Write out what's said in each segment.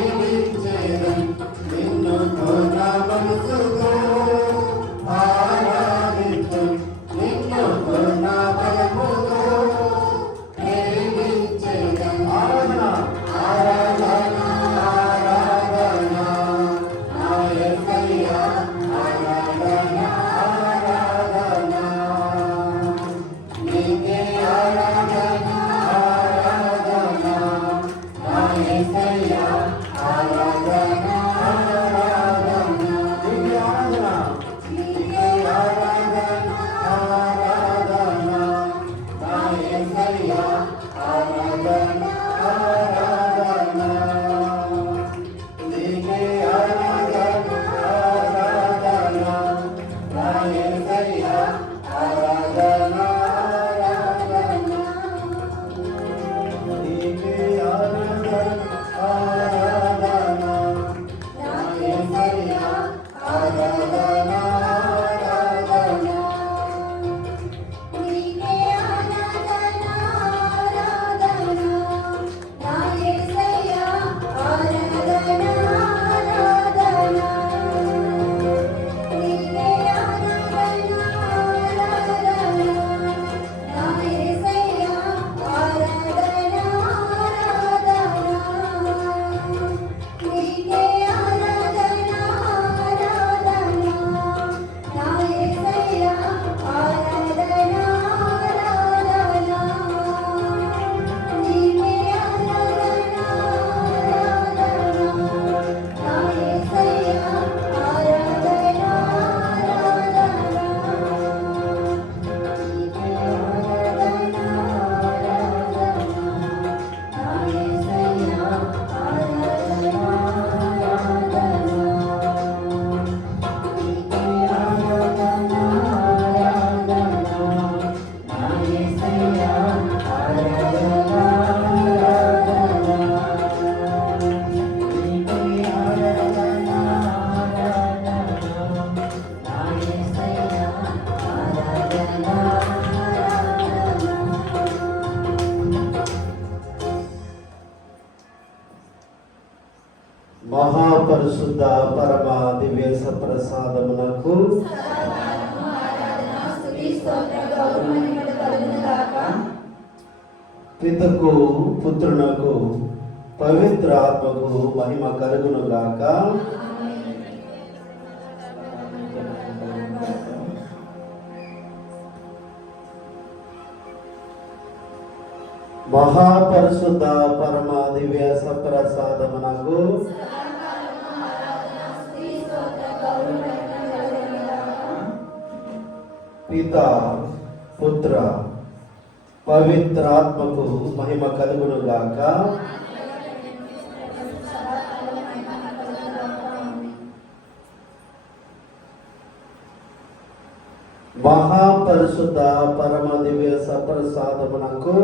ప్రేమించేదం మహాపరిశుద్ధ పరమ దివ్య సప్రసాదమునకు పితకు పుత్రునకు పవిత్ర ఆత్మకు మహిమ కలుగును గాక. మహాపరిశుద్ధ పరమ దివ్య సప్రసాదమునకు పిత పుత్ర పవిత్రాత్మకు మహిమ కలుగును గాక. మహాపరిశుద్ధ పరమ దివ్య సప్రసాదమునకు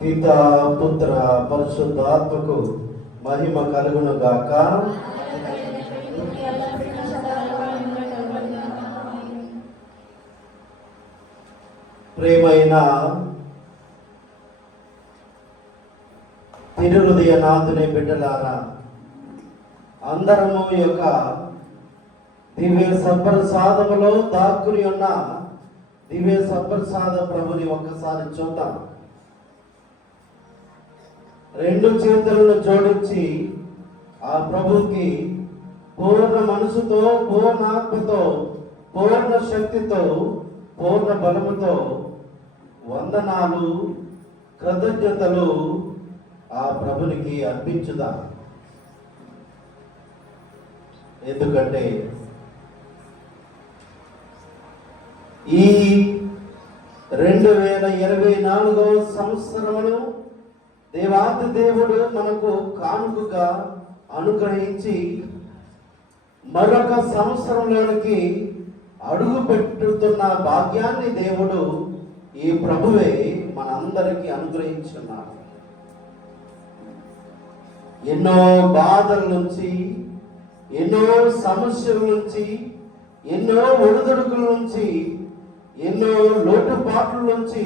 పిత పుత్ర పరిశుద్ధాత్మకు మహిమ కలుగును గాక. ప్రేమైన తిరుహృదయ నాథుని బిడ్డలారా, అందరము యొక్క దివ్య సప్రసాదములో దాక్కుని ఉన్న దివ్య సప్రసాద ప్రభుని ఒక్కసారి చూద్దాం. రెండు చేతులను జోడించి ఆ ప్రభుకి పూర్ణ మనసుతో, పూర్ణ ఆత్మతో, పూర్ణ శక్తితో, పూర్ణ బలముతో వందనాలు, కృతజ్ఞతలు ఆ ప్రభునికి అర్పించుదా. ఎందుకంటే ఈ 2024వ సంవత్సరమును దేవాది దేవుడు మనకు కానుకగా అనుగ్రహించి మరొక సంవత్సరంలోనికి అడుగు పెట్టుతున్న భాగ్యాన్ని దేవుడు ఈ ప్రభువే మనందరికీ అనుగ్రహించున్నాడు. ఎన్నో బాధల నుంచి, ఎన్నో సమస్యల నుంచి, ఎన్నో ఒడిదుడుకుల నుంచి, ఎన్నో లోటుపాట్ల నుంచి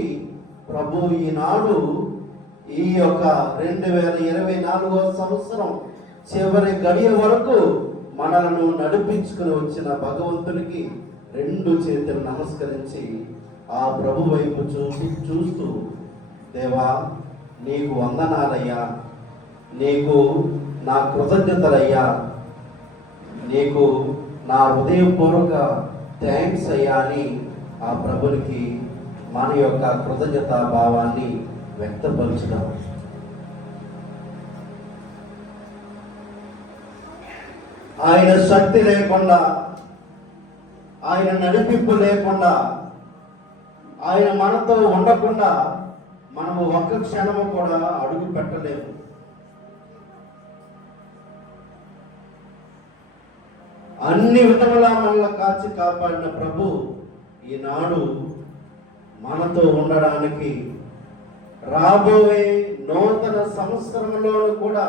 ప్రభు ఈనాడు ఈ యొక్క 2024వ సంవత్సరం చివరి గడియ వరకు మనలను నడిపించుకుని వచ్చిన భగవంతునికి రెండు చేతులు నమస్కరించి ఆ ప్రభు వైపు చూస్తూ, దేవా నీకు వందనాలయ్యా, నీకు నా కృతజ్ఞతలయ్యా, నీకు నా హృదయపూర్వక థ్యాంక్స్ అయ్యా అని ఆ ప్రభునికి మన యొక్క కృతజ్ఞతా భావాన్ని వ్యక్తపరచుదాం. ఆయన శక్తి లేకుండా, ఆయన నడిపింపు లేకుండా, ఆయన మనతో ఉండకుండా మనము ఒక్క క్షణము కూడా అడుగు పెట్టలేము. అన్ని విధములా మనల్ని కాచి కాపాడిన ప్రభు ఈనాడు మనతో ఉండడానికి, రాబోయే నూతన సంవత్సరంలో కూడా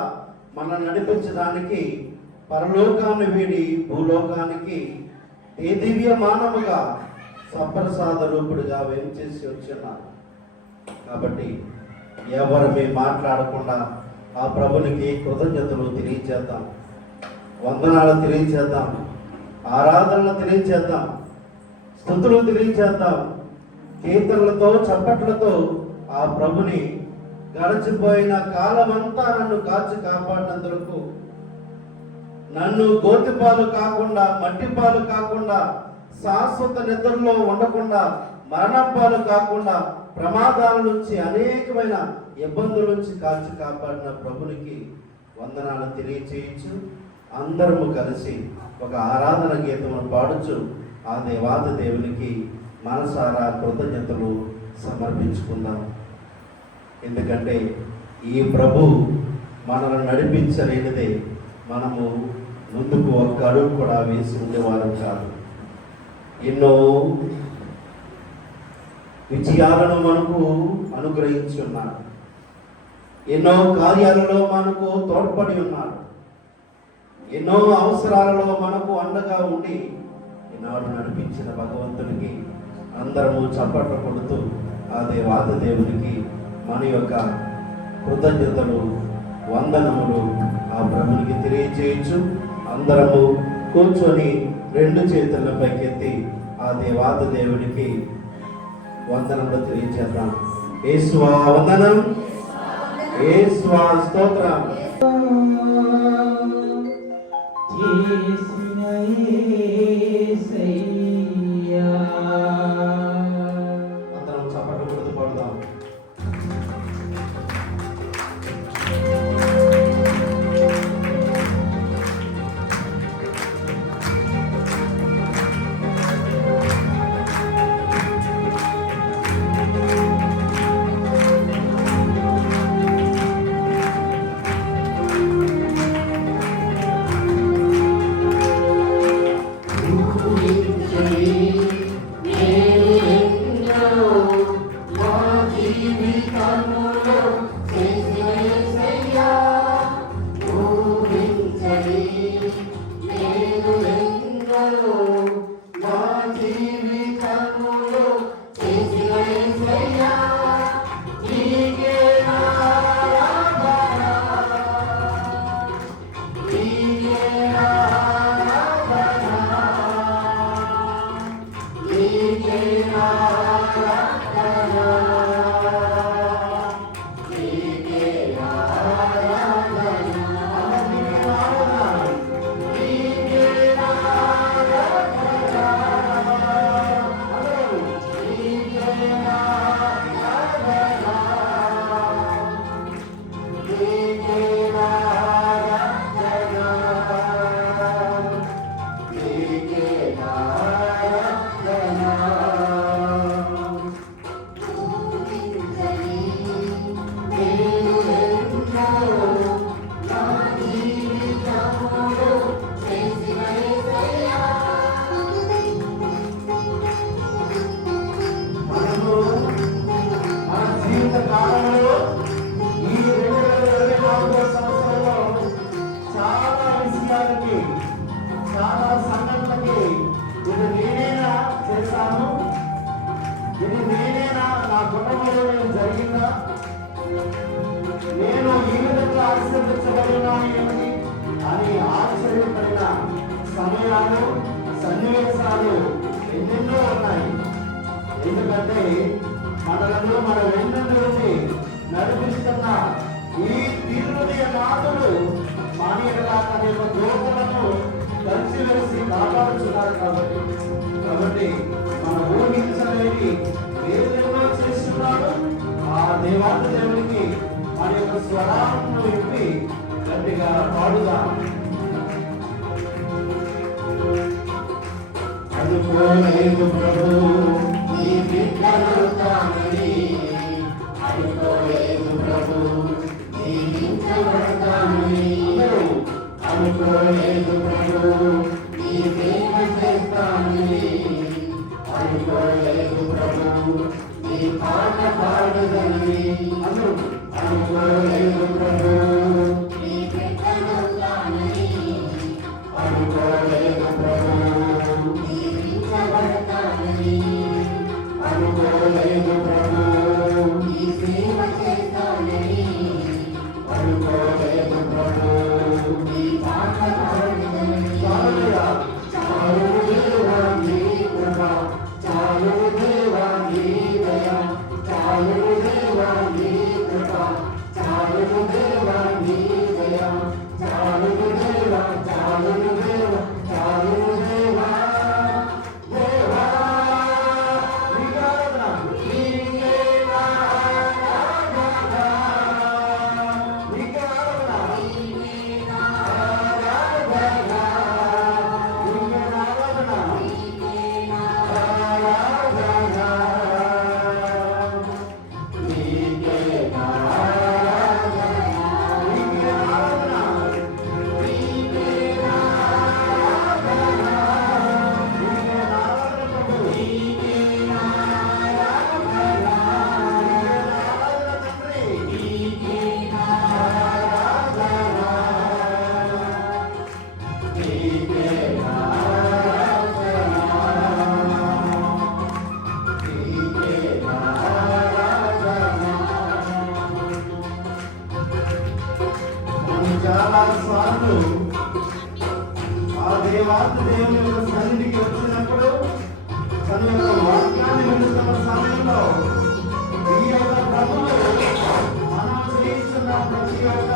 మనం నడిపించడానికి పరలోకాన్ని వీడి భూలోకానికి ఏ దివ్య మానవుగా సప్రసాద రూపుడుగా వేంచేసి వచ్చున్నారు. కాబట్టి ఎవరమే మాట్లాడకుండా ఆ ప్రభునికి కృతజ్ఞతలు తెలియచేద్దాం, వందనాలు తెలియచేద్దాం, ఆరాధనలు తెలియచేద్దాం, స్తుతులు తెలియచేద్దాం. కీర్తనలతో, చప్పట్లతో ఆ ప్రభుని గడిచిపోయిన కాలమంతా నన్ను కాచి కాపాడినందుకు, నన్ను గోతిపాలు కాకుండా, మట్టిపాలు కాకుండా, శాశ్వత నిద్రలో ఉండకుండా, మరణపాలు కాకుండా, ప్రమాదాల నుంచి, అనేకమైన ఇబ్బందుల నుంచి కాచి కాపాడిన ప్రభునికి వందనాలు తెలియచేయచ్చు. అందరము కలిసి ఒక ఆరాధన గీతమును పాడుచు ఆ దేవాది దేవునికి మనసారా కృతజ్ఞతలు సమర్పించుకుందాం. ఎందుకంటే ఈ ప్రభు మనల్ని నడిపించలేనిదే మనము ముందుకు ఒక్క అడుగు కూడా వేసి ఉండేవారు కాదు. ఎన్నో విజయాలను మనకు అనుగ్రహించి ఉన్నారు, ఎన్నో కార్యాలలో మనకు తోడ్పడి ఉన్నారు, ఎన్నో అవసరాలలో మనకు అండగా ఉండి ఈనాడు నడిపించిన భగవంతునికి అందరము చప్పట్లు కొడుతూ ఆ దేవాది దేవునికి మన యొక్క కృతజ్ఞతలు, వందనములు ఆ ప్రభునికి తెలియజేయచ్చు. అందరము కూర్చొని రెండు చేతుల పైకెత్తి ఆ దేవాది దేవుడికి వందనములు తెలియజేద్దాం. యేసువా వందనం, యేసువా స్తోత్రం. అందరం చప్పట్లు కొడుతూ పాడుదాం. చాలా సంఘటనలకి ఇది నేనేనా చేశాను, ఇది నేనేనా నా కుటుంబంలో జరిగిందా, నేను ఈ విధంగా ఆశీర్వదించబడినాను అని ఆశ్చర్యపడిన సమయాలు, సన్నివేశాలు ఎన్నెన్నో ఉన్నాయి. ఎందుకంటే మనలను మన వెంట నుండి నడిపిస్తున్న ఈ తీరుని నాదుడు మానవుల దోషలను కలిసి వేసి కాపాడుతున్నారు. కాబట్టి మన ఊహించలేని ఏదైనా చేస్తున్నాడు. ఆ దేవాది దేవునికి మన యొక్క స్వరాలను విప్పి గట్టిగా పాడుదాం. అనుకోలేదు ప్రభు నీ బిడ్డలు తానని, అనుకోలేదు ప్రభు దీవించబడతానని, అనుకోలేదు ప్రభు నీ సేవ చేస్తానని, అనుకోలేదు ప్రభు నీ పాట పాడదని, అనుకోలేదు ప్రభు నీ బిడ్డలు తానని, అనుకోలేదు ప్రభు దీవించబడతానని, అనుకోలేదు ప్రభు నీ సేవ చేస్తానని, అనుకోలేదు ప్రభు నీ పాట పాడదని. చాలు దేవా నీ కృప, చాలు దేవా నీ దయ, చాలు దేవా నీ కృప, చాలు దేవా నీ దయ, చాలు దేవా, చాలు దేవా, చాలు దేవా. దేవా నీకే ఆరాధన, నీకే ఆరాధన, నీకే ఆరాధన, నీకే ఆరాధన, నీకే ఆరాధన, నీకే ఆరాధన, నీకే ఆరాధన, నీకే ఆరాధన. చాలా సార్లు ఆ దేవాతి దేవుని యొక్క సన్నిధికి వచ్చినప్పుడు తన యొక్క వాక్యాన్ని వింటున్న సమయంలో ఈ యొక్క ప్రభువు మనం చేస్తున్న ప్రతి ఒక్క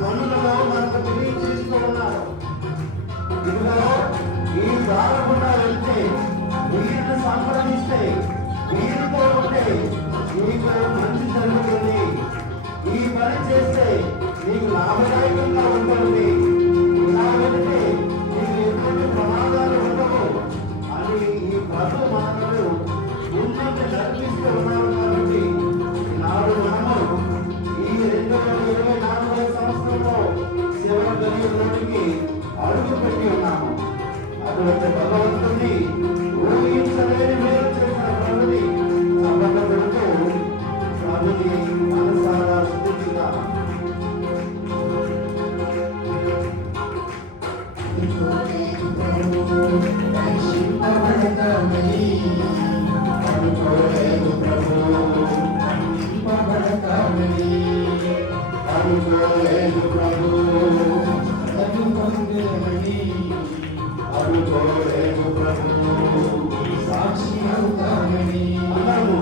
పనులలో మనకు తెలియజేస్తూ ఉన్నారు. ఇదిగో ఈ దారకుండా వెళ్తే, వీరిని సంప్రదిస్తే, వీరితో ఉంటే నీకు మంచి జరుగుతుంది, ఈ పని చేస్తే నీకు లాభదాయకంగా ఉంటుంది, ఇలా వెళితే నీకు ఎటువంటి ప్రమాదాలు ఉండవు అని ఈ ప్రభు మనకు ఉన్నది నడిపిస్తూ ఉన్నారు. కాబట్టి ఈనాడు మనము ఈ 2024 సంవత్సరంలో శివన గడియలోనికి అడుగు పెట్టి ఉన్నాము. అటువంటి భగవంతుని ఊహించలేని మేలు చేసిన ప్రభుని సంబంధ పెడుతూ ప్రభుని మనసారా స్తుతిగా అనుకోలేదు ప్రభు, అనుకోలేదు ప్రభు, అనుకోలేదు ప్రభు, సాక్షి అవుతామని మనము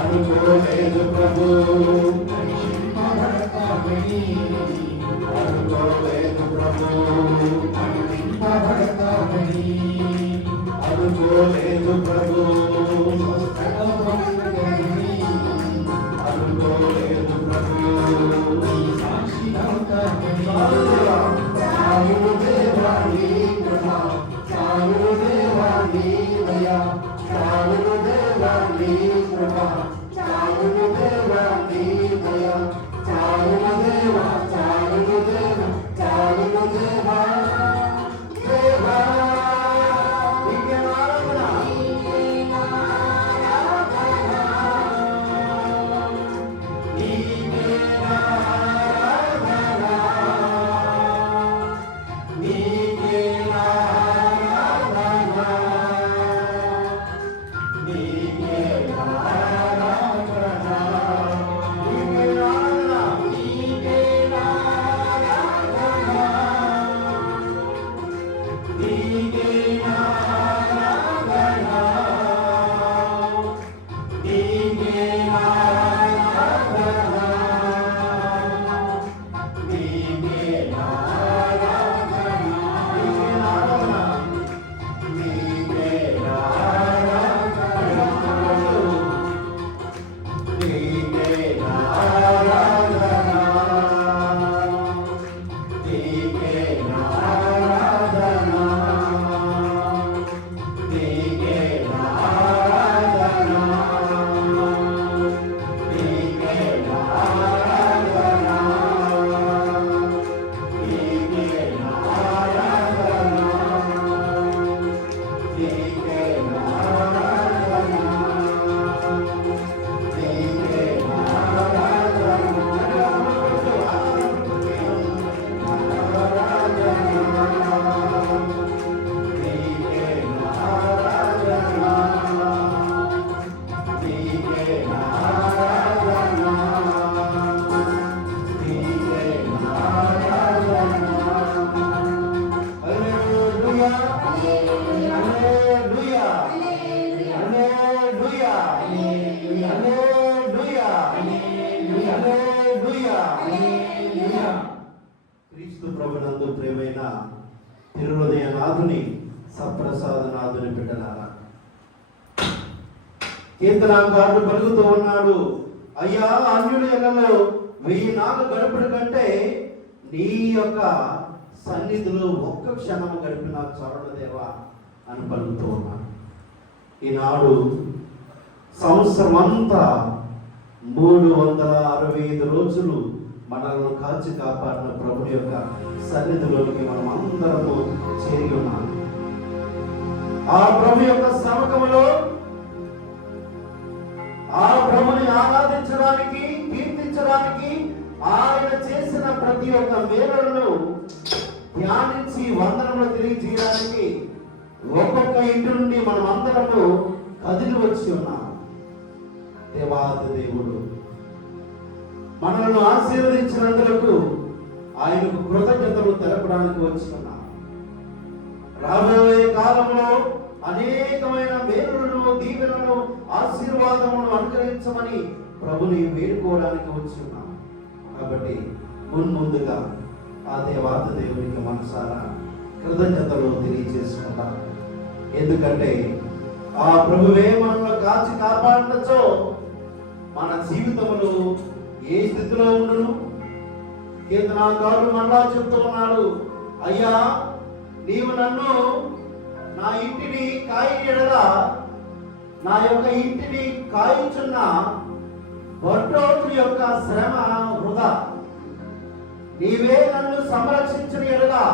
అనుకోలేదు ప్రభు, అనుకోలేదు ప్రభు, అనుకోలేదు ప్రభు, అనుకోలేదు ప్రభు, సాక్షి అవుతామని చాలు దేవాని కృప, చాలు దేవాని దయ, చాలు దేవాని కృప, చాలు దేవాని దయ, చాలు దేవా, చాలు దేవా, చాలు దేవా, దేవా నీకే ఆరాధన, నీకే ఆరాధన, నీకే ఆరాధన, నీకే ఆరాధన, నీకే ఆరాధన, నీకే ఆరాధన, నీకే ఆరాధన, నీకే ఆరాధన, నీకే ఆరాధన, నీకే ఆరాధన, నీకే ఆరాధన, నీకే ఆరాధన, నీకే ఆరాధన, నీకే ఆరాధన, నీకే ఆరాధన, నీకే క్రీస్తు ప్రభునందు ప్రియమైన తిరుహృదయనాథుని సప్రసాదనాథుని బిడ్డలారా, కీర్తనాకారుడు పలుకుతూ ఉన్నాడు, అయ్యా అన్యుల ఇళ్లలో 1000 నాళ్ళు గడుపుడు కంటే నీ యొక్క సన్నిధిలో ఒక్క క్షణం గడిపిన చరణదేవా అని పలుకుతూ ఉన్నాడు. ఈనాడు సంవత్సరం అంతా 365 రోజులు మనల్ని కాచి కాపాడిన ప్రభుని యొక్క సన్నిధిలోనికి మనం అందరము చేరి ఉన్నాం. ఆ ప్రభు యొక్క సమకములో ఆ ప్రభుని ఆరాధించడానికి, కీర్తించడానికి, ఆయన చేసిన ప్రతి ఒక్క మేలులను ధ్యానించి వందనములు తెలియజేయడానికి ఒక్కొక్క ఇంటి నుండి మనం అందరము కదిలి వచ్చి ఉన్నాం. దేవాది దేవుడు మనల్ని ఆశీర్వదించినందుకు ఆయనకు కృతజ్ఞతలు తెలపడానికి వచ్చుకున్నాం. రాబోయే కాలంలో అనేకమైన మేలులను, దీవెనలను, ఆశీర్వాదములను అనుగ్రహించమని ప్రభుని వేడుకోవడానికి వచ్చున్నాం. కాబట్టి ముందుగా ఆ దేవాది దేవునికి మనసారా కృతజ్ఞతలు తెలియజేసుకుంటాం. ఎందుకంటే ఆ ప్రభువే మనల్ని కాచి కాపాడటచో మన జీవితంలో ఏ స్థితిలో ఉండును. కీర్తనాకారుడు మరలా చెప్తూ ఉన్నాడు, అయ్యా నీవు నన్ను నా ఇంటిని కాయడా, నా యొక్క ఇంటిని కాయుచున్న భట్రోజు యొక్క శ్రమ వృధా. నీవే నన్ను సంరక్షించిన ఎడలా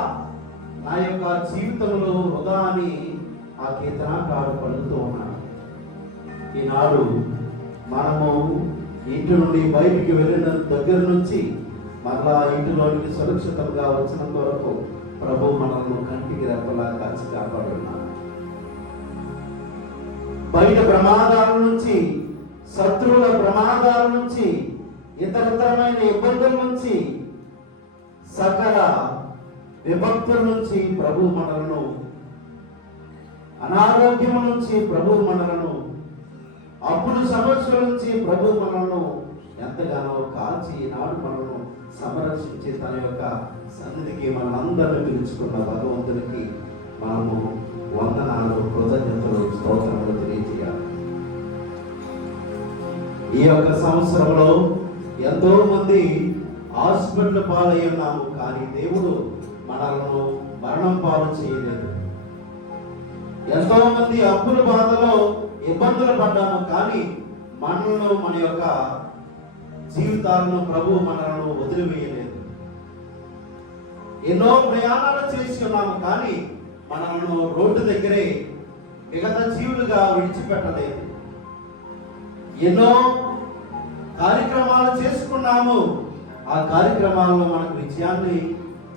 నా యొక్క జీవితంలో వృధా అని ఆ కీర్తనాకారుడు పలుకుతూ ఉన్నాడు. ఈనాడు మనము ఇంటి నుండి బయటికి వెళ్ళిన దగ్గర నుంచి మరలా ఇంటిలోనికి సురక్షితంగా వచ్చినంత వరకు ప్రభు మనల్ని కంటికి రెప్పలా కాచి కాపాడున్నాడు. బయట ప్రమాదాల నుంచి, శత్రువుల ప్రమాదాల నుంచి, ఇతరమైన ఇబ్బందుల నుంచి, సకల విభక్తుల నుంచి ప్రభు మనలను, అనారోగ్యం నుంచి ప్రభు మనలను, అప్పుల సమస్యల నుంచి ప్రభు మనలను ఎంతగానో కాల్చి ఈనాడు మనను సంరక్షించి తన యొక్క సన్నిధికి మనందరిని పిలుచుకున్న భగవంతునికి మనము వందనాలు, కృతజ్ఞతలు, స్తోత్రములు తెలియజేయాలి. ఈ యొక్క సంవత్సరంలో ఎంతో మంది హాస్పిటల్ పాలై ఉన్నాము, కానీ దేవుడు మనలను మరణం పాలు చేయలేదు. ఎంతో మంది అప్పుల బాధలో ఇబ్బందులు పడ్డాము, కానీ మనల్ని, మన యొక్క జీవితాలను ప్రభు మనలను వదిలివేయలేదు. ఎన్నో ప్రయాణాలు చేసి ఉన్నాము, కానీ మనల్ని రోడ్డు దగ్గరే మిగతా జీవులుగా విడిచిపెట్టలేదు. ఎన్నో కార్యక్రమాలు చేసుకున్నాము, ఆ కార్యక్రమాల్లో మనకు విజయాన్ని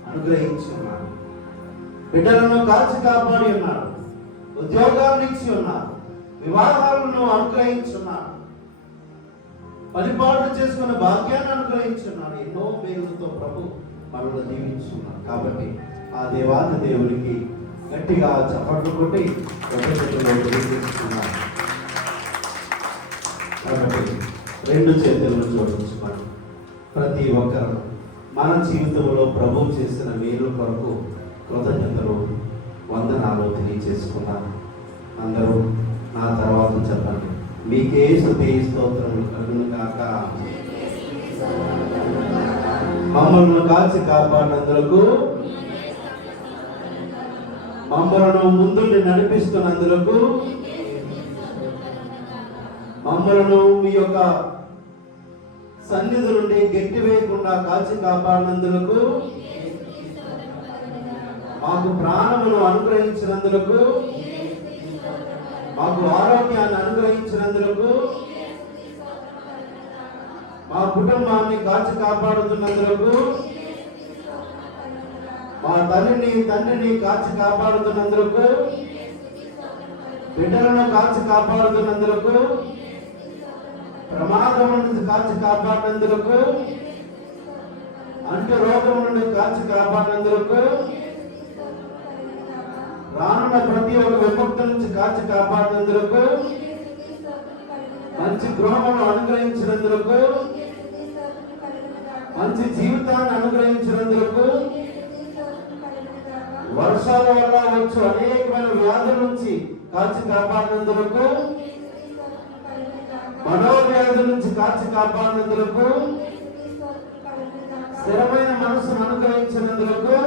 అనుగ్రహించి ఉన్నాడు. బిడ్డలను కాచి కాపాడి ఉన్నాడు, ఉద్యోగాలను ఇచ్చి ఉన్నాడు, వివాహాలను అనుగ్రహించున్నాడు, పరిపాలన చేసుకున్న భాగ్యాన్ని అనుగ్రహించున్నాడు. ఎన్నో పేరులతో ప్రభు మనల్ని దీవించున్నాడు. కాబట్టి ఆ దేవాది దేవునికి గట్టిగా చప్పట్లు కొట్టి తెలియజేస్తున్నాడు. కాబట్టి రెండు చేతులను జోడించుకోండి. ప్రతి ఒక్కరు మన జీవితంలో ప్రభు చేసిన మేలు కొరకు కృతజ్ఞతలు, వందనాలు తెలియజేసుకున్నాను. అందరూ నా తర్వాత చెప్పండి, మీకే స్తుతి స్తోత్రములు కలుగును గాక. మమ్మల్ని కాచి కాపాడినందులకు, మమ్మలను ముందుండి నడిపిస్తున్నందులకు, మమ్మలను మీ యొక్క సన్నిధి నుండి గట్టి వేయకుండా కాచి కాపాడినందులకు, మాకు ప్రాణమును అనుగ్రహించినందులకు, మాకు ఆరోగ్యాన్ని అనుగ్రహించినందులకు, మా కుటుంబాన్ని కాచి కాపాడుతున్నందులకు, మా తండ్రిని కాచి కాపాడుతున్నందులకు, బిడ్డలను కాచి కాపాడుతున్నందులకు, ప్రమాదం నుండి కాచి కాపాడినందులకు, అంటు రోగం నుండి కాచి కాపాడినందులకు, రానున్న ప్రతి ఒక్క విపత్తు నుంచి కాచి కాపాడినందులకు, మంచి గృహమును అనుగ్రహించినందులకు, మంచి జీవితాన్ని అనుగ్రహించినందులకు, వర్షాల వల్ల వచ్చు అనేకమైన వ్యాధుల నుంచి కాచి కాపాడినందులకు, మనోవ్యాధుల నుంచి కాచి కాపాడినందులకు, స్థిరమైన మనసును అనుగ్రహించినందులకు,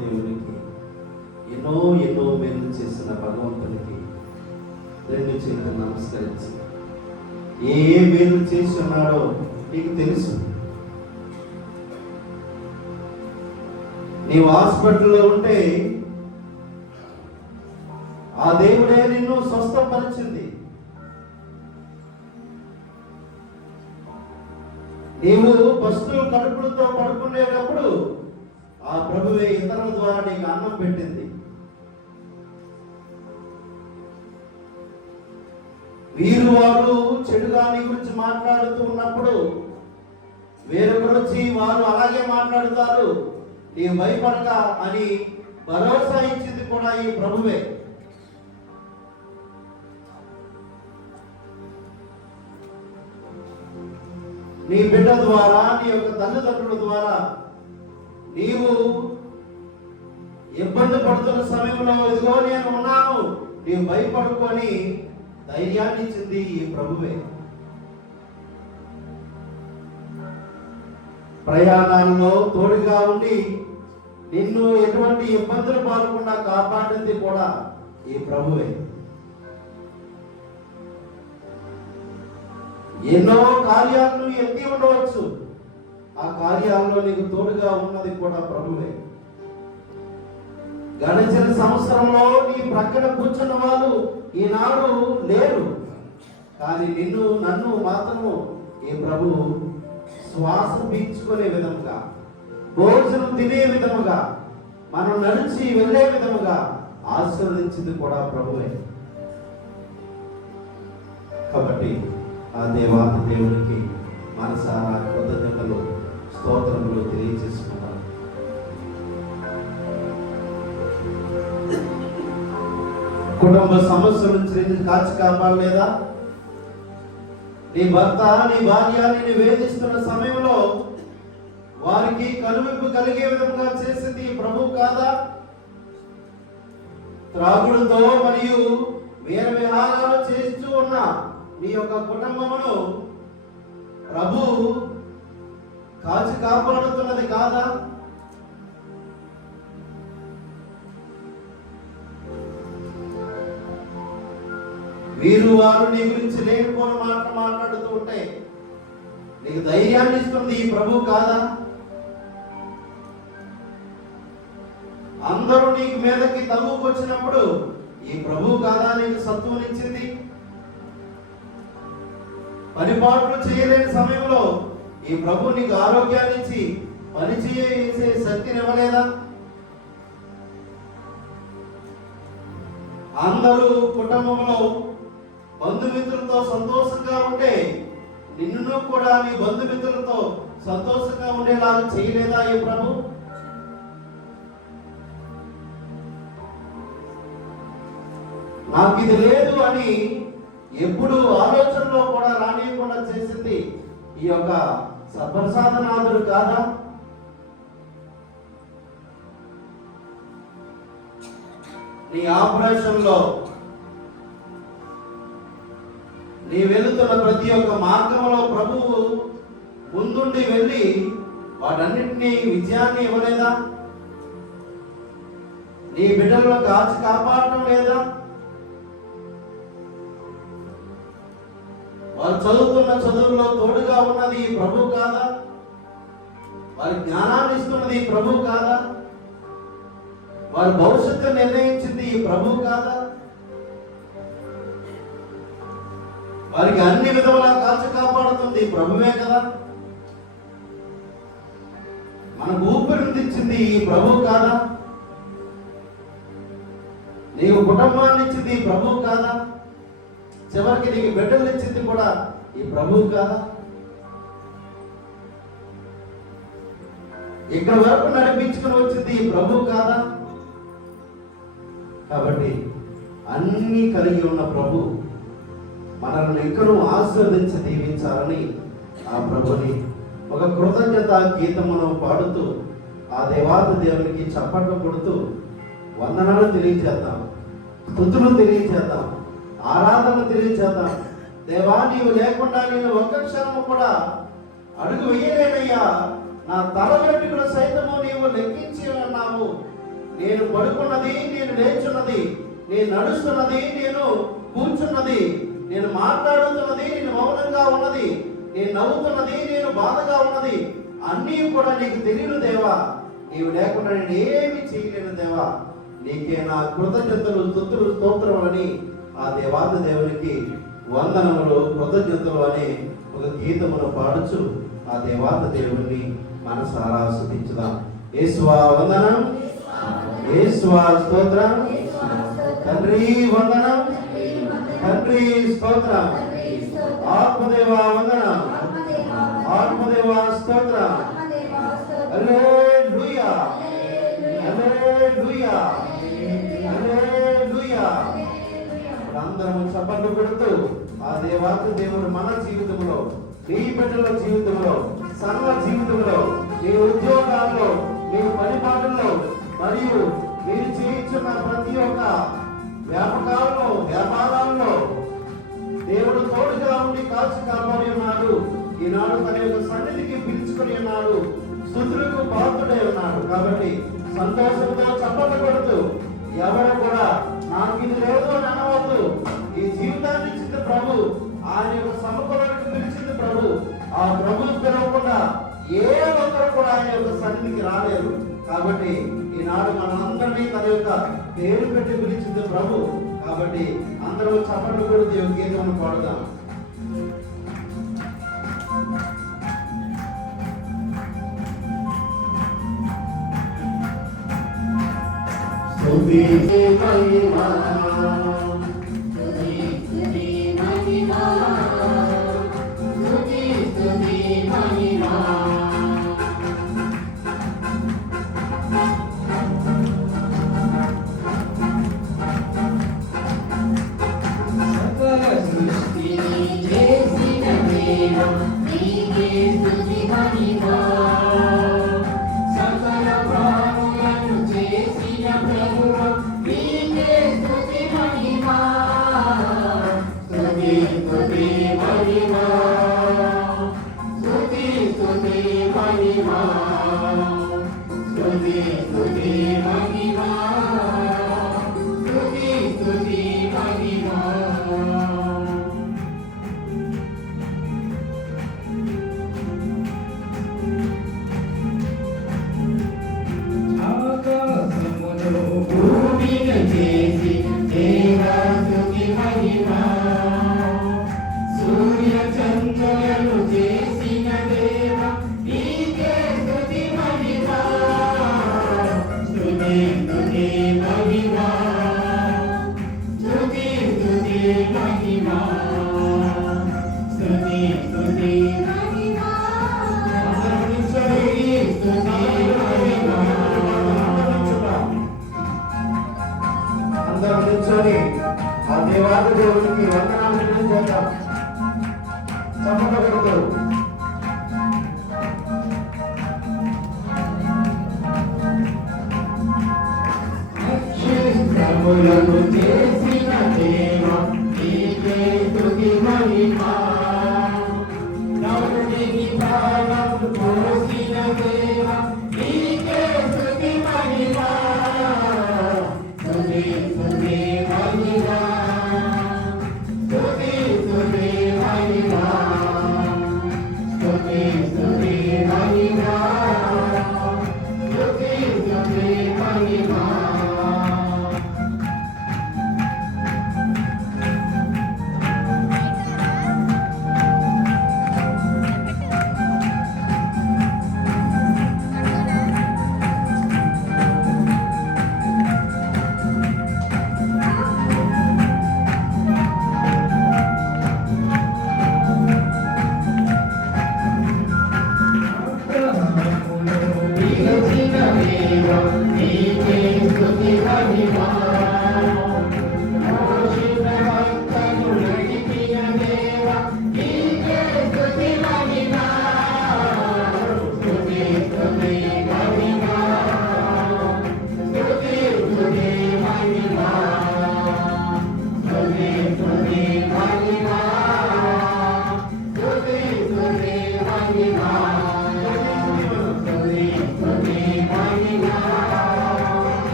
దేవునికి ఎన్నో ఎన్నో మేలు చేసిన భగవంతునికి రెండు చేతులు నమస్కరించి, ఏ మేలు చేసి ఉన్నాడో నీకు తెలుసు. నీవు హాస్పిటల్లో ఉంటే ఆ దేవుడే నిన్ను స్వస్థపరిచింది. నీవు పశువులు కడుపులతో పడుకునేటప్పుడు ఆ ప్రభువే ఇతరుల ద్వారా నీకు అన్నం పెట్టింది. వీరు వారు చెడుగా నీ గురించి మాట్లాడుతూ ఉన్నప్పుడు వేరొకరు వచ్చి వారు అలాగే మాట్లాడుతారు, నీవు భయపడక అని భరోసా ఇచ్చింది కూడా ఈ ప్రభువే. నీ బిడ్డ ద్వారా, నీ యొక్క తల్లిదండ్రుల ద్వారా నీవు ఇబ్బంది పడుతున్న సమయంలో ఇదిగో నేను ఉన్నాను, నీవు భయపడుకొని ధైర్యాన్ని ఇచ్చింది ఈ ప్రభువే. ప్రయాణాల్లో తోడుగా ఉండి నిన్ను ఎటువంటి ఇబ్బందులు పాలకుండా కాపాడింది కూడా ఈ ప్రభువే. ఎన్నో కార్యాలను ఎత్తి ఉండవచ్చు, ఆ కార్యాలలో నీకు తోడుగా ఉన్నది కూడా ప్రభువే. గడిచిన సంవత్సరంలో నీ ప్రక్కన కూర్చున్న వాళ్ళు ఈనాడు లేరు, కానీ నిన్ను నన్ను మాత్రము ఈ ప్రభు శ్వాస పీల్చుకునే విధముగా, భోజనం తినే విధముగా, మనం నడిచి వెళ్ళే విధముగా ఆశీర్వదించింది కూడా ప్రభువే. కాబట్టి ఆ దేవాది దేవునికి మనసారా కృతజ్ఞతలు, స్తోత్రములు తెలియజేసుకుంటాం. కుటుంబ సమస్యల నుంచి నిన్ను కాచి కాపాడలేదా? నీ భర్త, నీ భార్య నిన్ను వేధిస్తున్న సమయంలో వారికి కనువిప్పు కలిగే విధంగా చేసింది ప్రభువు కాదా? త్రాగుడుతో మరియు వీర విహారాలు చేస్తూ ఉన్న నీ యొక్క కుటుంబమును ప్రభు కాచి కాపాడుతున్నది కాదా? వీరు వారు నీ గురించి లేనిపోని మాట్లాడుతూ ఉంటే నీకు ధైర్యాన్ని ఇస్తుంది ఈ ప్రభు కాదా? అందరూ నీకు మీదకి తగ్గుకొచ్చినప్పుడు ఈ ప్రభు కాదా నీకు సత్తువనిచ్చింది? పనిపాట్లు చేయలేని సమయంలో ఈ ప్రభు నీకు ఆరోగ్యాన్ని ఇచ్చి పని చేసే శక్తిని ఇవ్వలేదా? అందరూ కుటుంబంలో బంధుమిత్రులతో సంతోషంగా ఉంటే నిన్ను కూడా నీ బంధుమిత్రులతో సంతోషంగా ఉండేలాగా చేయలేదా ఈ ప్రభు? నాకు ఇది లేదు అని ఎప్పుడు ఆలోచనలో కూడా రానియకుండా చేసింది ఈ యొక్క సర్వసాధనాథుడు కాదా? నీ ఆపరేషన్ లో నీ వెళుతున్న ప్రతి ఒక్క మార్గంలో ప్రభువు ముందుండి వెళ్ళి వాటన్నిటినీ విజయాన్ని ఇవ్వలేదా? నీ బిడ్డలను కాచి కాపాడటం లేదా? వారు చదువుతున్న చదువులో తోడుగా ఉన్నది ప్రభు కాదా? వారి జ్ఞానాన్ని ఇస్తున్నది ప్రభు కాదా? వారి భవిష్యత్తు నిర్ణయించింది ప్రభు కాదా? వారికి అన్ని విధములా కాచి కాపాడుతుంది ప్రభువే కదా? మనకు ఊపిరినిచ్చింది ఈ ప్రభు కాదా? నీవు కుటుంబాన్ని ఇచ్చింది ఈ ప్రభు కాదా? చివరికి నీకు బిడ్డలు ఇచ్చింది కూడా ఈ ప్రభువు కాదా? ఇక్కడ వరకు నడిపించుకుని వచ్చింది ఈ ప్రభువు కాదా? కాబట్టి అన్ని కలిగి ఉన్న ప్రభు మనల్ని ఇంకనూ ఆశీర్వదించి దీవించాలని ఆ ప్రభుని ఒక కృతజ్ఞత గీతమును పాడుతూ ఆ దేవాది దేవునికి చప్పట్లు కొడుతూ వందనాలు తెలియజేద్దాం, స్తుతులు తెలియజేద్దాం, ఆరాధన తెలియజేద్దాం. దేవా, నీవు లేకుండా నేను ఒక్క క్షణము కూడా అడుగు వేయలేనయ్యా. నా తల వెంట్రుకలు సైతము నీవు లెక్కించి ఉన్నావు. నేను పడుకున్నది, నేను లేచున్నది, నేను నడుస్తున్నది, నేను కూర్చున్నది, నేను మాట్లాడుతున్నది, నేను మౌనంగా ఉన్నది, నేను నవ్వుతున్నది, నేను బాధగా ఉన్నది, అన్నీ కూడా నీకు తెలియను దేవా. నీవు లేకుండా నేను ఏమి చేయలేను దేవా. నీకే నా కృతజ్ఞతలు, స్తుతులు, స్తోత్రములని ఆ దేవాది దేవునికి వందనములు, కృతజ్ఞతలు అనే ఒక గీతమును పాడుచు ఆ దేవాది దేవుని మనసారా ఆస్వాదించుదాం. యేసువా వందనం, యేసువా స్తోత్రం, తండ్రి వందనం, తండ్రి స్తోత్రం, ఆత్మదేవా వందనం, ఆత్మదేవా స్తోత్రం. హల్లెలూయా హల్లెలూయా. అందరం చప్పట్లు కొడుతూ ఆ దేవాతి దేవుడు మన జీవితంలో, నీ బిడ్డల జీవితంలో, సంఘ జీవితంలో, నీ ఉద్యోగాల్లో, నీ పనిపాటుల్లో మరియు మీరు చేయించున్న ప్రతి ఒక్క వ్యాపకాల్లో, వ్యాపారాల్లో దేవుడు తోడుగా ఉండి కాల్చి కాపాడి ఉన్నాడు. ఈనాడు తన యొక్క సన్నిధికి పిలుచుకుని ఉన్నాడు. స్తుతులకు పాత్రుడై ఉన్నాడు. కాబట్టి సంతోషంతో చప్పట్లు కొడుతూ ఎవరు కూడా నాకు ఇది లేదు అని అనవద్దు. ఈ జీవితాన్ని ఇచ్చింది ప్రభు, ఆయన యొక్క సమకూలానికి పిలిచింది ప్రభు. ఆ ప్రభు పిలవకుండా ఏ ఒక్కరు కూడా ఆయన యొక్క సన్నిధికి రాలేరు. కాబట్టి ఈనాడు మనందరినీ తన యొక్క పేరు పెట్టి పిలిచింది ప్రభు. కాబట్టి అందరూ చప్పట్లు కూడా దేవుని గీతమును పాడుదాం. అందరం నిల్చొని ఆ దేవాది దేవునికి వందనాలు చెల్లించేద్దాం. చప్పట్లు కొడుతూ చేసిన దేవ నీకే స్తుతి మహిమ. నవనికి ప్రాణం పోసిన దేవ నీకే స్తుతి మహిమ. స్తుతి స్తుతి మహిమ, స్తుతి స్తుతి మహిమ.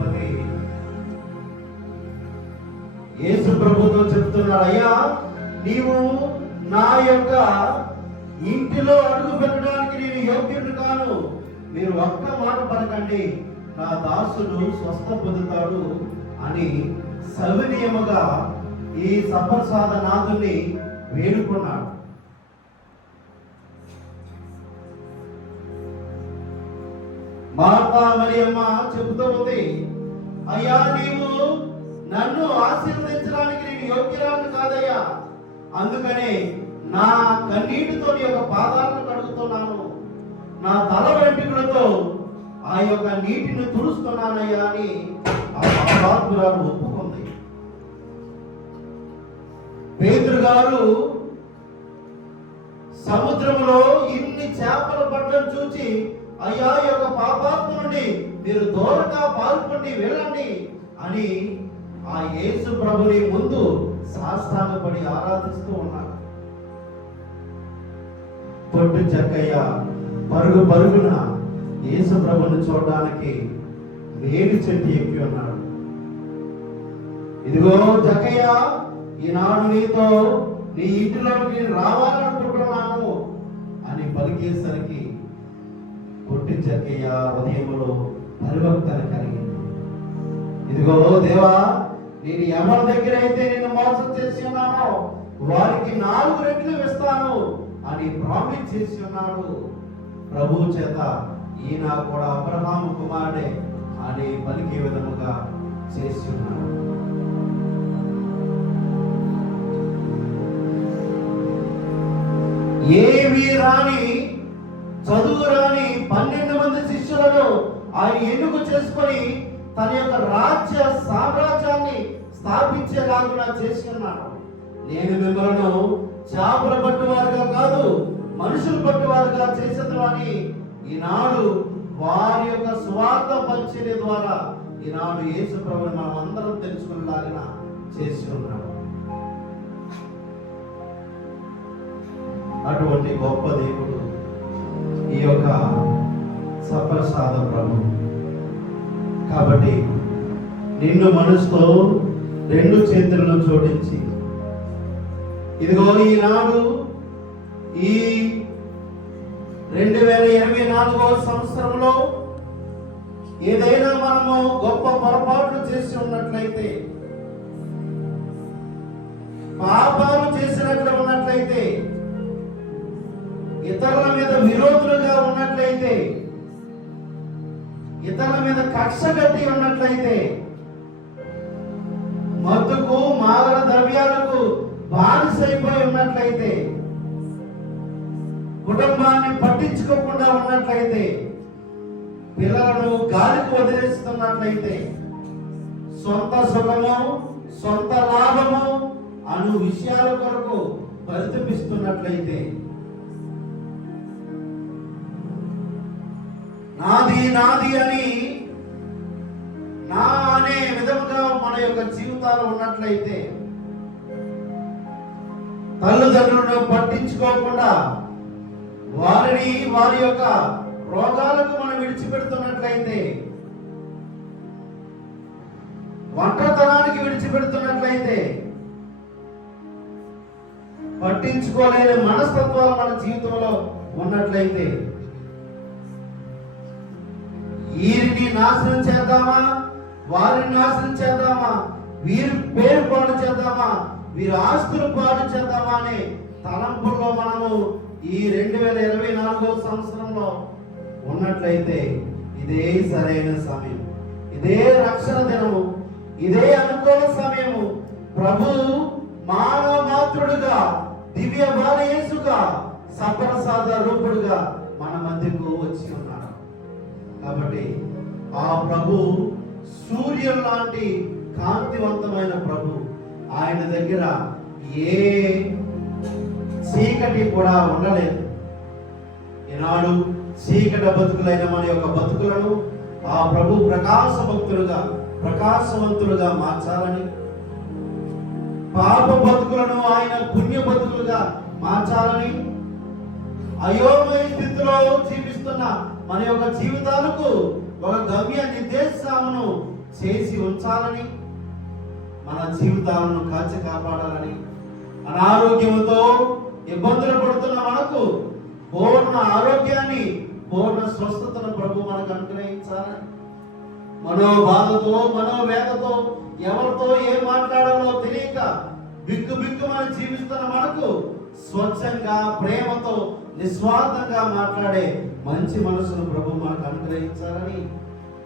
అధిపతి యేసు ప్రభుతో చెప్తున్నాడు, అయ్యా నీవు నా యొక్క ఇంటిలో అడుగు పెట్టడానికి నేను యోగ్యుడు కాను. మీరు ఒక్క మాట పలకండి, నా దాసుడు స్వస్థ పొందుతాడు అని సవినయముగా ఈ సప్రసాద నాథుని వేడుకున్నాడు. మార్తా మరియమ్మ చెబుతూ ఉంది, అయ్యా నీవు నన్ను ఆశీర్వదించడానికి నేను యోగ్యురాలు కాదయ్యా, అందుకనే నా కన్నీటితో నీ యొక్క పాదాలను కడుగుతున్నాను, నా తల వెంట్రుకలతో ఆ యొక్క నీటిని తుడుస్తున్నానయ్యా అని ఆ పాపాత్మురాలు ఒప్పుకుంది. పేతురు గారు సముద్రంలో ఇన్ని చేపలు పట్టడం చూచి, అయ్యా ఈ యొక్క పాపాత్మ నుండి మీరు దూరంగా పాల్పొండి వెళ్ళండి అని ఆ యేసు ప్రభుని ముందు సాష్టాంగపడి ఆరాధిస్తూ ఉన్నారు. పొట్టు జక్కయ్య పరుగు పరుగున యేసు ప్రభుని చూడడానికి వేడి చెట్టు ఎక్కి ఉన్నాడు. ఇదిగో జక్కయ్య, ఈనాడు నీతో నీ ఇంటిలోకి రావాలనుకుంటున్నాను అని పలికేసరికి పొట్టి జక్కయ్య హృదయంలో పరివర్తన కలిగింది. ఇదిగో దేవా, నేను ఎవరి దగ్గర అయితే నేను మోసం చేసి ఉన్నానో వారికి 4 రెట్లు ఇస్తాను అని ప్రామిస్ చేసి ఉన్నాడు ప్రభువు చేత. ఈయన కూడా అబ్రహాము కుమారుడే అని పలికే విధముగా చేసి ఉన్నాడు. ఏవి రాని చదువు రాని 12 మంది శిష్యులను ఆయన ఎన్నుక చేసుకొని తన యొక్క రాజ్య సామ్రాజ్యాన్ని స్థాపించేలాగా చేసి ఉన్నాడు. నేను మిమ్మల్ని చేపలు పట్టువారుగా కాదు, మనుషులు పట్టువారుగా చేసేది అని ఈనాడు వారి యొక్క స్వార్థ పరిచర్య ద్వారా ఈనాడు యేసు ప్రభువుని మనం అందరం తెలుసుకునేలాగా చేసి ఉన్నాడు. అటువంటి గొప్ప దేవుడు ఈ యొక్క సప్రసాద ప్రభు. కాబట్టి నిన్ను మనసుతో 2 చేతులను జోడించి, ఇదిగో ఈనాడు ఈ 2024వ సంవత్సరంలో ఏదైనా మనము గొప్ప పొరపాట్లు చేసి ఉన్నట్లయితే, పాపాలు చేసినట్లు ఉన్నట్లయితే, ఇతరుల మీద విరోధులుగా ఉన్నట్లయితే, ఇతరుల మీద కక్ష కట్టి ఉన్నట్లయితే, మత్తుకు మాదక ద్రవ్యాలకు బానిసైపోయి ఉన్నట్లయితే, కుటుంబాన్ని పట్టించుకోకుండా ఉన్నట్లయితే, పిల్లలను గాలికి వదిలేస్తున్నట్లయితే, సొంత సుఖము సొంత లాభము అను విషయాల కొరకు పరితపిస్తున్నట్లయితే, నాది నాది అని నా అనే విధముగా మన యొక్క జీవితాలు ఉన్నట్లయితే, తల్లిదండ్రులను పట్టించుకోకుండా వారిని వారి యొక్క రోగాలకు మనం విడిచిపెడుతున్నట్లయితే, ఒంటరితనానికి విడిచిపెడుతున్నట్లయితే, పట్టించుకోలేని మనస్తత్వాలు మన జీవితంలో ఉన్నట్లయితే, వీరిని నాశనం చేద్దామా, వారిని నాశనం చేద్దామా, వీరి పేరు పాడు చేద్దామా, వీరి ఆస్తులు పాడు చేద్దామా అనే తలంపుల్లో మనము ఈ 2024వ సంవత్సరంలో ఉన్నట్లయితే, ఇదే సరైన సమయం, ఇదే రక్షణ దినము, ఇదే అనుకూల సమయము. ప్రభు మానవ మాతృడుగా, దివ్య బాలయేసుగా, సప్రసాద రూపుడుగా మన మధ్యకు వచ్చి ఉన్నాడు. కాబట్టి ఆ ప్రభు సూర్యుడు లాంటి కాంతివంతమైన ప్రభు, ఆయన దగ్గర ఏ చీకటి కూడా ఉండలేదు. ఈనాడు చీకటి బతుకులైన మన యొక్క బతుకులను ఆ ప్రభు ప్రకాశవంతులుగా మార్చాలని, పాప బతుకులను ఆయన పుణ్య బతుకులుగా మార్చాలని, అయోమయ స్థితిలో జీవిస్తున్న మన యొక్క జీవితాలకు ఒక గమ్య నిర్దేశమును చేసి ఉంచాలని, మన జీవితాలను కాచి కాపాడాలని, అనారోగ్యంతో ఇబ్బందులు పడుతున్న మనకు పూర్ణ ఆరోగ్యాన్ని, పూర్ణ స్వస్థతను ప్రభు మనకు అనుగ్రహించాలని, మనోబాధతో మనోవేదతో ఎవరితో ఏం మాట్లాడాలో తెలియక బిక్కుబిక్కుమని జీవిస్తున్న మనకు స్వచ్ఛంగా ప్రేమతో నిస్వార్థంగా మాట్లాడే మంచి మనసును ప్రభు మనకు అనుగ్రహించాలని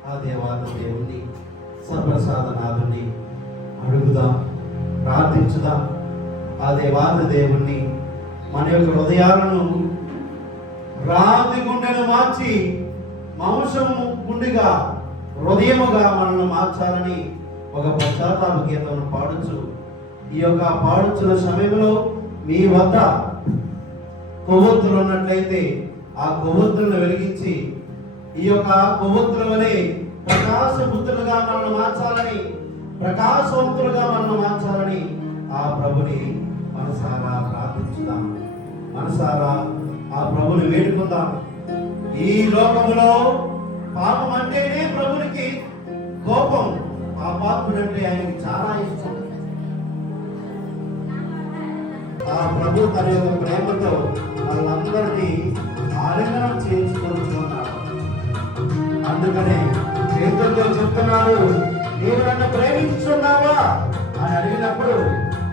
ఆ దేవాది దేవుణ్ణి, సర్వసాధనాథుని అడుగుదాం, ప్రార్థించుదాం. ఆ దేవాది దేవుణ్ణి మన యొక్క హృదయాలను రాతి గుండెను మార్చి మాంసము గుండెగా హృదయముగా మనల్ని మార్చాలని ఒక పశ్చాత్తాప గీతను పాడుచు, ఈ యొక్క పాడుచున్న సమయంలో మీ వద్ద కొవ్వొత్తులు ఉన్నట్లయితే ఆ కొవ్వొత్తులను వెలిగించి ఈ యొక్క కొవ్వొత్తుల వలె ప్రకాశవంతులుగా మనల్ని మార్చాలని, ప్రకాశవంతులుగా మనల్ని మార్చాలని ఆ ప్రభుని మనసారా ప్రార్థించుదాం, మనసారా ఆ ప్రభుని వేడుకుందాం. ఈ లోకములో పాపం అంటేనే ప్రభునికి కోపం, ఆ పాపం అంటే ఆయనకి చాలా ఇష్టం. ఆ ప్రభు తన యొక్క ప్రేమతో వాళ్ళందరినీ ఆలింగనం చేయించుకుంటున్నాడు. అందుకనే పేతురుతో చెప్తున్నాడు, నీవు నన్ను ప్రేమించున్నావా అని అడిగినప్పుడు,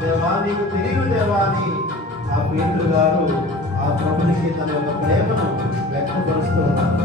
దేవా నీకు తెలియదు దేవా అని ఆ పేతురు గారు ఆ ప్రభునికి తన యొక్క ప్రేమను వ్యక్తపరుస్తూ ఉన్నారు.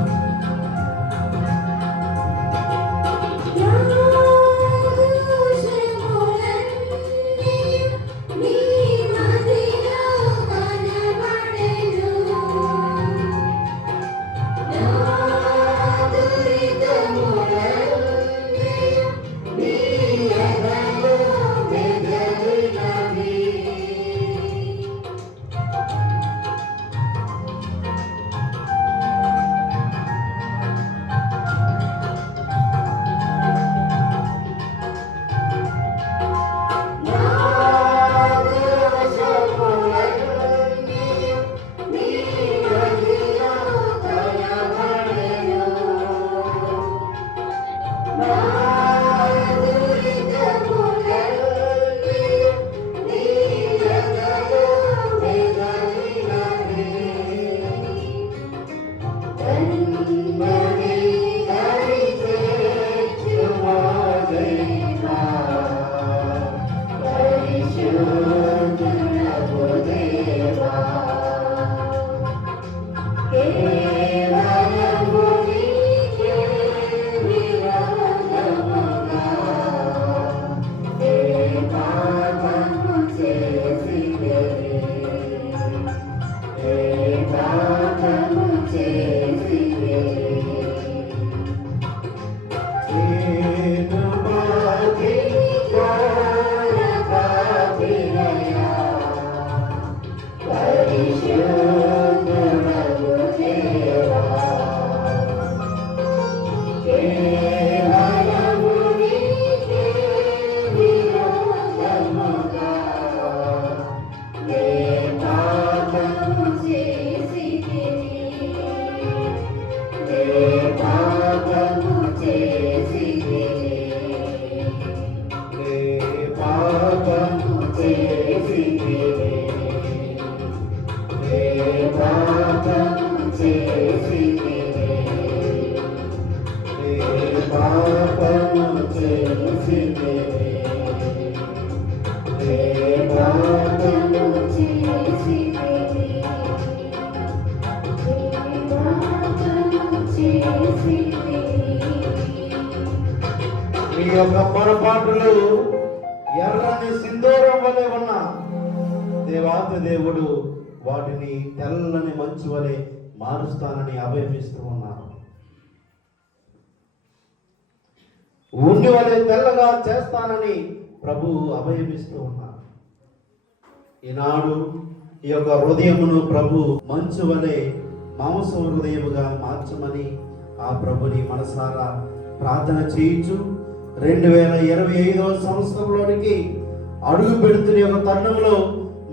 ఈ యొక్క పొరపాటులు ఎర్రని సింధూరం వలె ఉన్న దేవాతి దేవుడు వాటిని తెల్లని మంచు వలె మారుస్తానని అభయమిస్తూ ఉన్నారు. ఉండి వలె తెల్లగా చేస్తానని ప్రభు అభయమిస్తూ ఉన్నారు. ఈనాడు ఈ యొక్క హృదయమును ప్రభు మంచు వలె మాంసం హృదయముగా మార్చమని ఆ ప్రభుని మనసారా ప్రార్థన చేయించు. 2025వ సంవత్సరంలోనికి అడుగు పెడుతున్న యొక్క తరుణంలో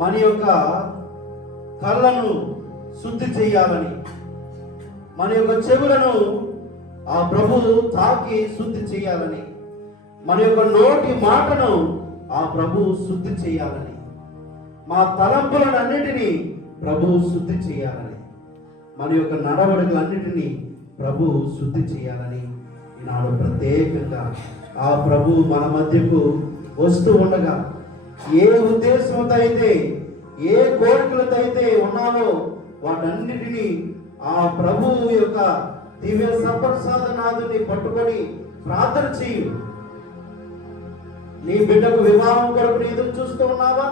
మన యొక్క కళ్ళను శుద్ధి చేయాలని, మన యొక్క చెవులను ఆ ప్రభు తాకి శుద్ధి చేయాలని, మన యొక్క నోటి మాటను ఆ ప్రభువు శుద్ధి చేయాలని, మా తలంపులను అన్నిటినీ ప్రభువు శుద్ధి చేయాలని, మన యొక్క నడవడికలన్నిటినీ ప్రభువు శుద్ధి చేయాలని ఈనాడు ప్రత్యేకంగా ఆ ప్రభువు మన మధ్యకు వస్తూ ఉండగా, ఏ ఉద్దేశంతో అయితే, ఏ కోరికలతో అయితే ఉన్నామో వాటన్నిటినీ ఆ ప్రభువు యొక్క దివ్య సప్రసాదనాథుని పట్టుకొని ప్రార్థన చేయు. నీ బిడ్డకు వివాహం కొరకు ఎదురు చూస్తూ ఉన్నావా?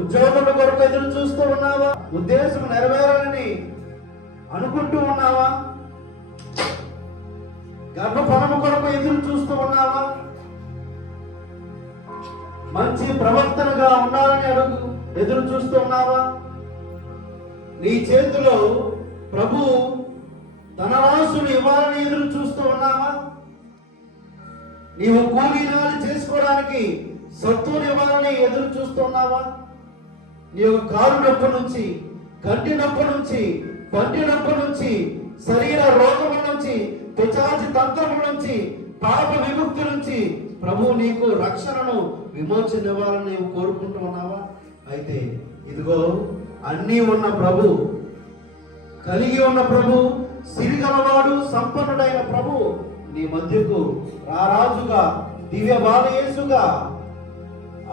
ఉద్యోగం కొరకు ఎదురు చూస్తూ ఉన్నావా? ఉద్దేశం నెరవేరాలని అనుకుంటూ ఉన్నావా? గర్భఫలము కొరకు ఎదురు చూస్తూ ఉన్నావా? మంచి ప్రవర్తనగా ఉండాలని ఎదురు చూస్తూ ఉన్నావా? నీ చేతిలో ప్రభు తన రాసులు ఇవ్వాలని ఎదురు చూస్తూ ఉన్నావా? నీవు కూలీనాలు చేసుకోవడానికి సత్తుని ఇవ్వాలని ఎదురు చూస్తున్నావా? నీ యొక్క కారు నొప్పి నుంచి, కంటి నొప్పి నుంచి, పంటి నొప్పి నుంచి, శరీర రోగముల నుంచి, పిశాచి తంత్రముల నుంచి, పాప విముక్తి నుంచి ప్రభు నీకు రక్షణను, విమోచన ఇవ్వాలని నీవు కోరుకుంటూ ఉన్నావా? అయితే ఇదిగో అన్నీ ఉన్న ప్రభు, కలిగి ఉన్న ప్రభు, సిరిగలవాడు, సంపన్నుడైన ప్రభు నీ మధ్యకు రారాజుగా, దివ్య బాలయేసుగా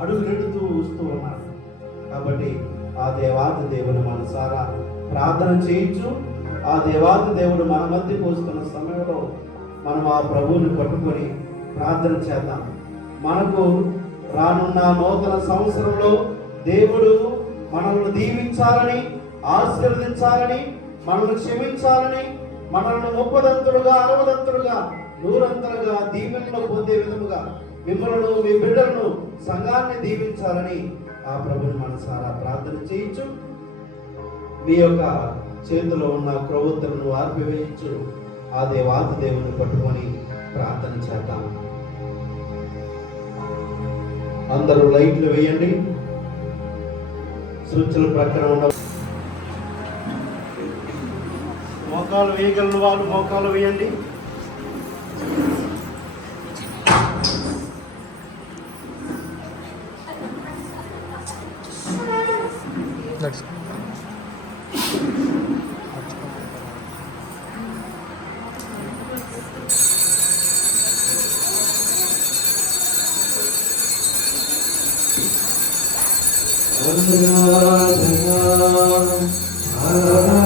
అడుగులెడుతూ వస్తూ ఉన్నాడు. కాబట్టి ఆ దేవాది దేవుని మనసారా ప్రార్థన చేయించు. ఆ దేవాది దేవుడు మన మధ్యకు వస్తున్న సమయంలో మనం ఆ ప్రభువుని పట్టుకొని ప్రార్థన చేద్దాం. మనకు రానున్న నూతన సంవత్సరంలో దేవుడు మనల్ని దీవించాలని, ఆశీర్వదించాలని, మనల్ని క్షమించాలని, మనల్ని 30దంతులుగా, 60దంతులుగా, 100అంతలుగా దీవెనలో పొందే విధముగా మిమ్మల్ని, మీ బిడ్డలను, సంఘాన్ని దీవించాలని ఆ ప్రభుని మనసారా ప్రార్థన చేయించు. మీ యొక్క చేతిలో ఉన్న క్రొవ్వొత్తులను ఆర్పివేయించు. ఆ దేవాది దేవుని పట్టుకొని ప్రార్థన చేద్దాం. అందరూ లైట్లు వేయండి. సూచనల ప్రకారం ఉన్న మోకాలు వేయగలిగిన వాళ్ళు మోకాలు వేయండి. ఆరాధన